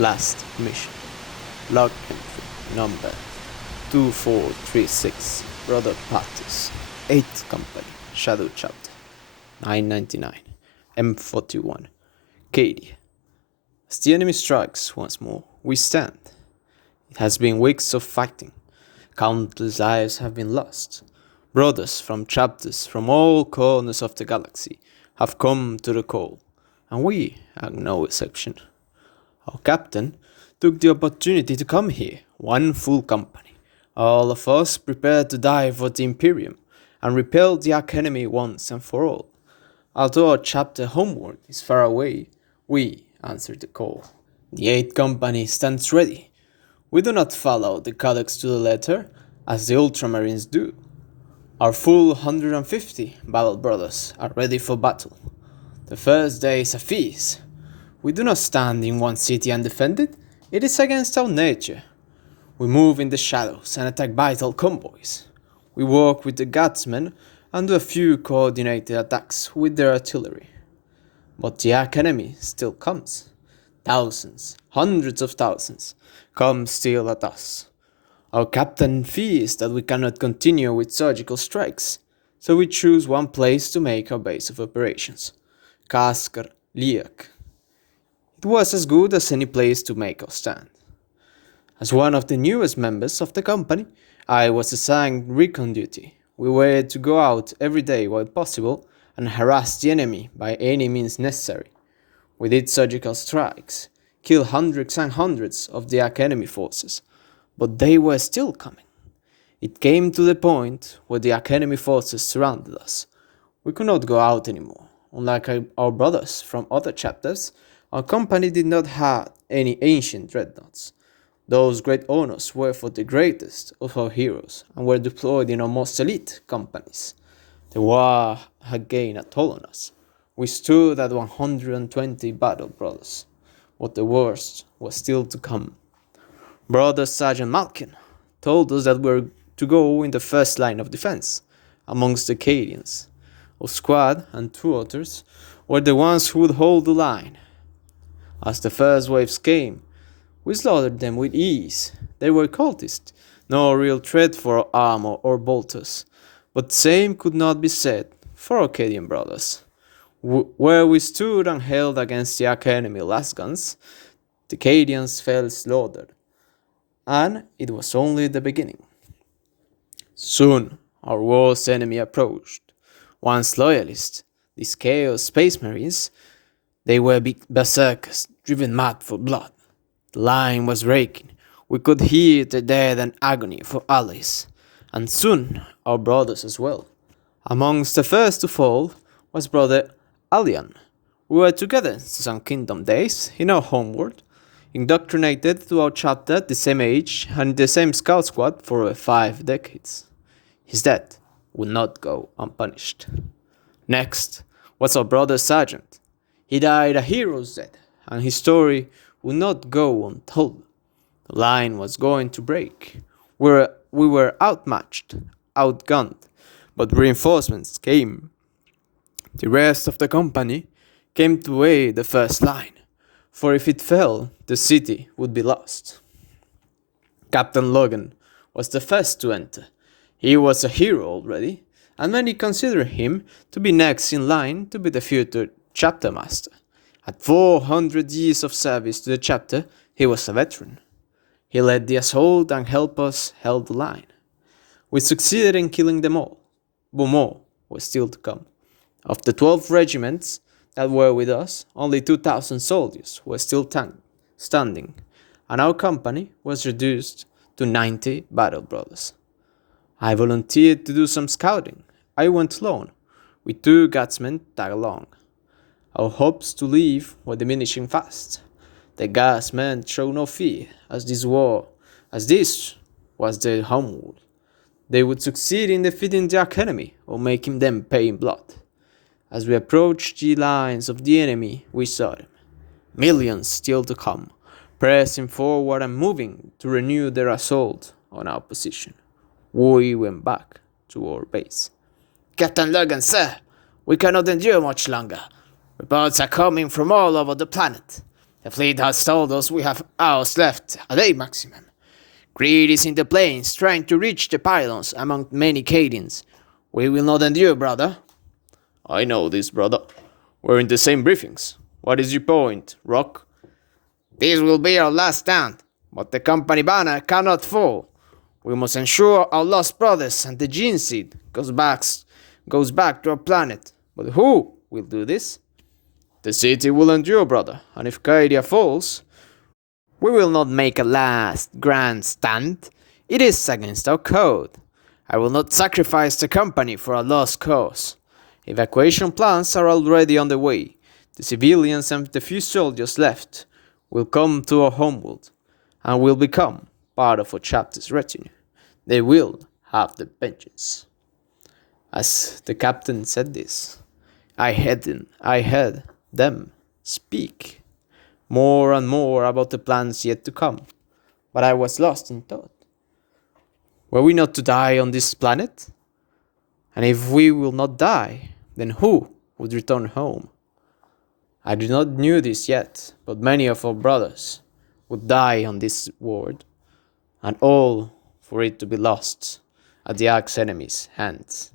Last mission. Log entry number 2436. Brother Patus. 8th Company. Shadow Chapter. 999. M41. Cadia. As the enemy strikes once more, we stand. It has been weeks of fighting. Countless lives have been lost. Brothers from chapters from all corners of the galaxy have come to the call, and we are no exception. Our captain took the opportunity to come here, one full company, all of us prepared to die for the Imperium and repel the Arch Enemy once and for all. Although our chapter homeward is far away, we answer the call. The 8th Company stands ready. We do not follow the Codex to the letter, as the Ultramarines do. Our full 150 battle brothers are ready for battle. The first day is a feast. We do not stand in one city undefended. It is against our nature. We move in the shadows and attack vital convoys. We work with the guardsmen and do a few coordinated attacks with their artillery. But the Arch Enemy still comes. Thousands, hundreds of thousands, come still at us. Our captain fears that we cannot continue with surgical strikes, so we choose one place to make our base of operations. Kaskar Liak. It was as good as any place to make our stand. As one of the newest members of the company, I was assigned recon duty. We were to go out every day while possible and harass the enemy by any means necessary. We did surgical strikes, kill hundreds and hundreds of the Arch Enemy forces, but they were still coming. It came to the point where the Arch Enemy forces surrounded us. We could not go out anymore. Unlike our brothers from other chapters, our company did not have any ancient dreadnoughts. Those great honors were for the greatest of our heroes and were deployed in our most elite companies. The war had gained a toll on us. We stood at 120 battle brothers, but the worst was still to come. Brother Sergeant Malkin told us that we were to go in the first line of defense amongst the Cadians. Our squad and 2 others were the ones who would hold the line. As the first waves came, we slaughtered them with ease. They were cultists, no real threat for our armor or bolters, but same could not be said for our Cadian brothers. Where we stood and held against the Arch Enemy lasguns, the Cadians fell slaughtered, and it was only the beginning. Soon our worst enemy approached. Once loyalists, these Chaos Space Marines, they were berserkers, driven mad for blood. The line was raking. We could hear the death and agony for allies, and soon our brothers as well. Amongst the first to fall was Brother Alian. We were together since some Kingdom days in our homeworld, indoctrinated to our chapter at the same age and in the same scout squad for over 5 decades. His death would not go unpunished. Next was our brother Sergeant. He died a hero's death, and his story would not go untold. The line was going to break. We were outmatched, outgunned, but reinforcements came. The rest of the company came to aid the first line, for if it fell, the city would be lost. Captain Logan was the first to enter. He was a hero already, and many considered him to be next in line to be the future chapter master. At 400 years of service to the chapter, he was a veteran. He led the assault and helped us hold the line. We succeeded in killing them all, but more was still to come. Of the 12 regiments that were with us, only 2,000 soldiers were still standing, and our company was reduced to 90 battle brothers. I volunteered to do some scouting. I went alone, with 2 guardsmen tag along. Our hopes to leave were diminishing fast. The guardsmen showed no fear, as this was their homeworld. They would succeed in defeating the Arch Enemy or making them pay in blood. As we approached the lines of the enemy, we saw them. Millions still to come, pressing forward and moving to renew their assault on our position. We went back to our base. Captain Logan, sir, we cannot endure much longer. Reports are coming from all over the planet. The fleet has told us we have hours left, a day maximum. Greed is in the plains, trying to reach the pylons among many Cadians. We will not endure, brother. I know this, brother. We're in the same briefings. What is your point, Rock? This will be our last stand, but the company banner cannot fall. We must ensure our lost brothers and the gene seed goes back to our planet. But who will do this? The city will endure, brother, and if Cadia falls, we will not make a last grand stand. It is against our code. I will not sacrifice the company for a lost cause. Evacuation plans are already on the way. The civilians and the few soldiers left will come to our homeworld and will become part of our chapter's retinue. They will have the vengeance. As the captain said this, I heard them speak more and more about the plans yet to come, but I was lost in thought. Were we not to die on this planet? And if we will not die, then who would return home? I do not know this yet, but many of our brothers would die on this world, and all for it to be lost at the Axe enemy's hands.